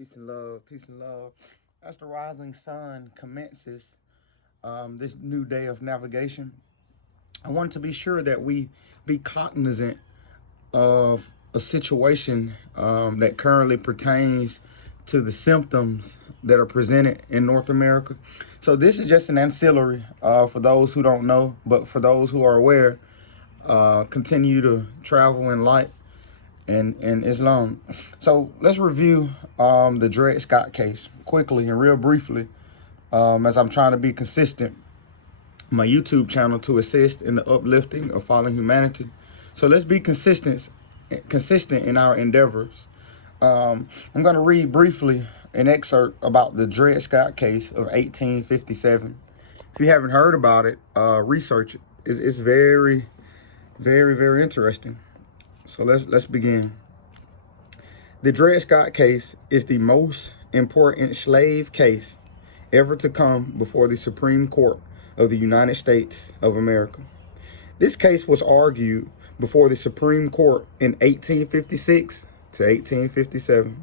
Peace and love, peace and love. As the rising sun commences this new day of navigation, I want to be sure that we be cognizant of a situation that currently pertains to the symptoms that are presented in North America. So this is just an ancillary for those who don't know, but for those who are aware, continue to travel in light and Islam. So let's review the Dred Scott case quickly and real briefly, as I'm trying to be consistent. My YouTube channel to assist in the uplifting of fallen humanity. So let's be consistent in our endeavors. I'm going to read briefly an excerpt about the Dred Scott case of 1857. If you haven't heard about it, research it. It's very, very, very interesting. So let's begin. The Dred Scott case is the most important slave case ever to come before the Supreme Court of the United States of America. This case was argued before the Supreme Court in 1856 to 1857,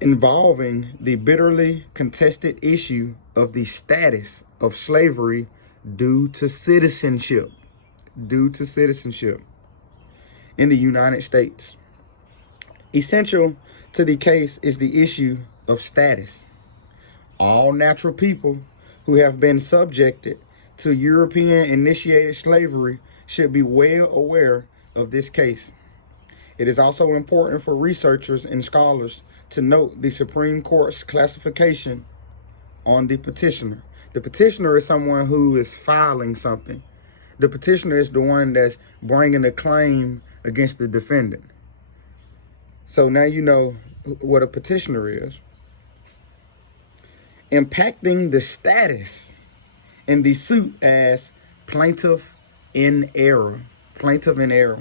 involving the bitterly contested issue of the status of slavery due to citizenship in the United States. Essential to the case is the issue of status. All natural people who have been subjected to European-initiated slavery should be well aware of this case. It is also important for researchers and scholars to note the Supreme Court's classification on the petitioner. The petitioner is someone who is filing something. The petitioner is the one that's bringing a claim against the defendant. So now you know what a petitioner is. Impacting the status in the suit as plaintiff in error. Plaintiff in error.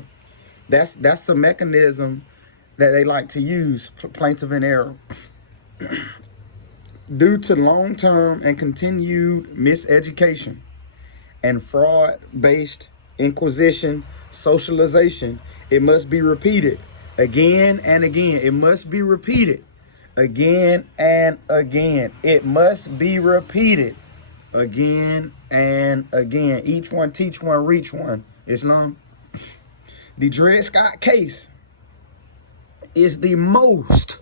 That's a mechanism that they like to use, plaintiff in error. Due to long-term and continued miseducation and fraud-based inquisition, socialization, it must be repeated again and again. It must be repeated again and again. It must be repeated again and again. Each one teach one, reach one. Islam. The Dred Scott case is the most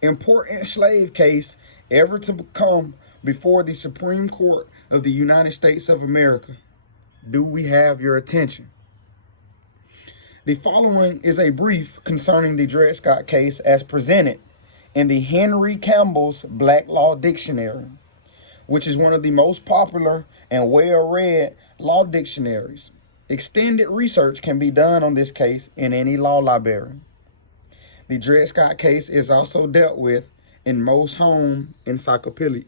important slave case ever to come before the Supreme Court of the United States of America. Do we have your attention? The following is a brief concerning the Dred Scott case as presented in the Henry Campbell's Black Law Dictionary, which is one of the most popular and well-read law dictionaries. Extended research can be done on this case in any law library. The Dred Scott case is also dealt with in most home encyclopedias.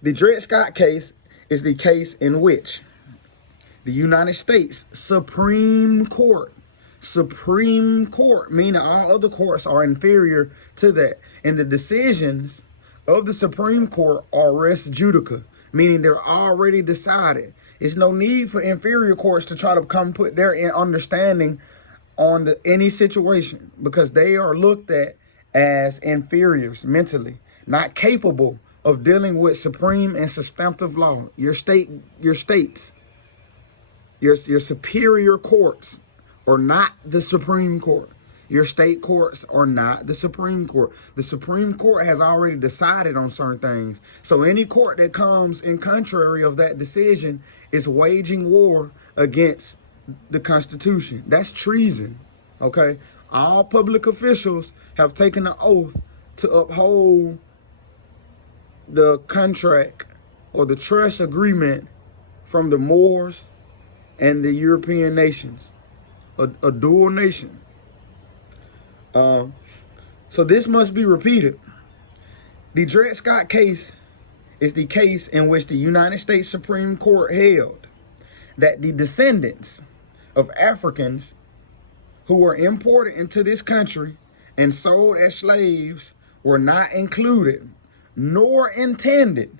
The Dred Scott case is the case in which the United States Supreme Court, meaning all other courts are inferior to that, and the decisions of the Supreme Court are res judica, meaning they're already decided. There's no need for inferior courts to try to come put their understanding on any situation, because they are looked at as inferiors mentally, not capable of dealing with supreme and substantive law. Your superior courts are not the Supreme Court. Your state courts are not the Supreme Court. The Supreme Court has already decided on certain things. So any court that comes in contrary of that decision is waging war against the Constitution. That's treason, okay? All public officials have taken an oath to uphold the contract or the trust agreement from the Moors and the European nations, a dual nation. So this must be repeated. The Dred Scott case is the case in which the United States Supreme Court held that the descendants of Africans who were imported into this country and sold as slaves were not included, nor intended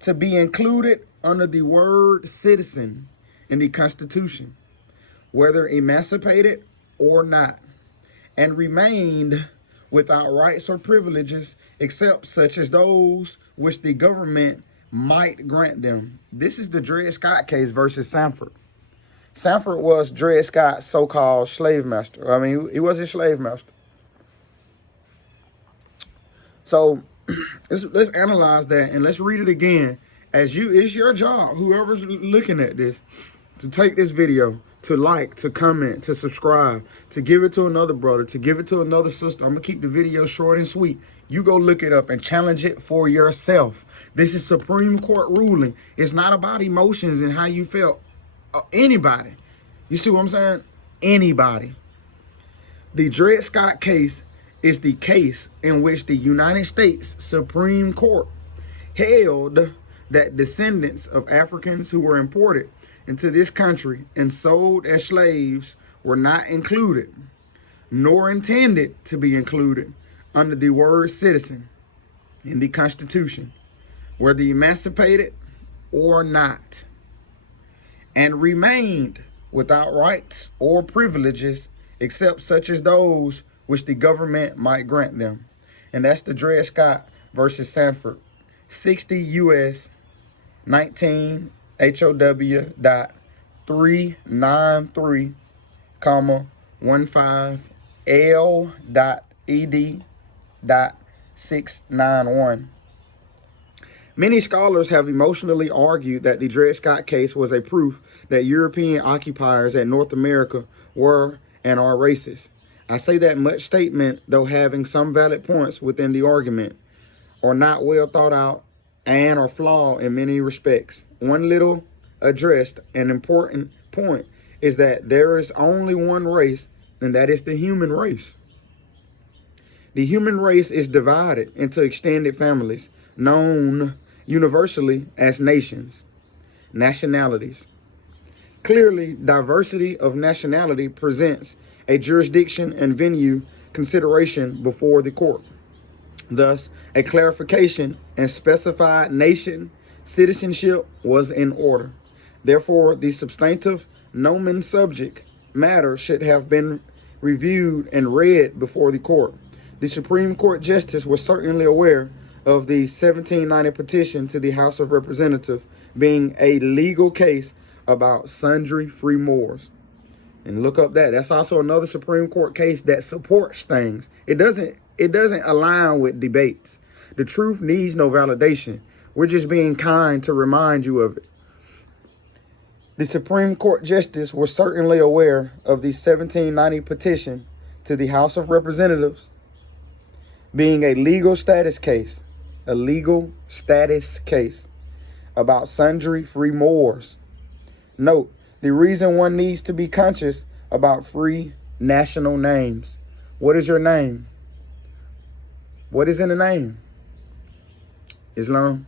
to be included under the word citizen in the Constitution, whether emancipated or not. and remained without rights or privileges except such as those which the government might grant them. This is the Dred Scott case versus Sanford. Sanford was Dred Scott's so-called slave master. I mean, he was his slave master. So let's analyze that and let's read it again. It's your job, whoever's looking at this, to take this video, to like, to comment, to subscribe, to give it to another brother, to give it to another sister. I'm going to keep the video short and sweet. You go look it up and challenge it for yourself. This is Supreme Court ruling. It's not about emotions and how you felt. Anybody. You see what I'm saying? Anybody. The Dred Scott case is the case in which the United States Supreme Court held that descendants of Africans who were imported into this country and sold as slaves were not included, nor intended to be included under the word citizen in the Constitution, whether emancipated or not, and remained without rights or privileges except such as those which the government might grant them. And that's the Dred Scott versus Sanford, 60 U.S. 19 HOW dot 393, 15 L dot ED dot 691. Many scholars have emotionally argued that the Dred Scott case was a proof that European occupiers at North America were and are racist. I say that much statement, though having some valid points within the argument, are not well thought out and are flawed in many respects. One little addressed and important point is that there is only one race, and that is the human race. The human race is divided into extended families, known universally as nations, nationalities. Clearly, diversity of nationality presents a jurisdiction and venue consideration before the court. Thus, a clarification and specified nation citizenship was in order. Therefore, the substantive nomen subject matter should have been reviewed and read before the court. The Supreme Court Justice was certainly aware of the 1790 petition to the House of Representatives being a legal case about sundry free Moors. And look up that. That's also another Supreme Court case that supports things. It doesn't align with debates. The truth needs no validation. We're just being kind to remind you of it. The Supreme Court Justice was certainly aware of the 1790 petition to the House of Representatives being a legal status case about sundry free Moors. Note, the reason one needs to be conscious about free national names. What is your name? What is in the name? Islam.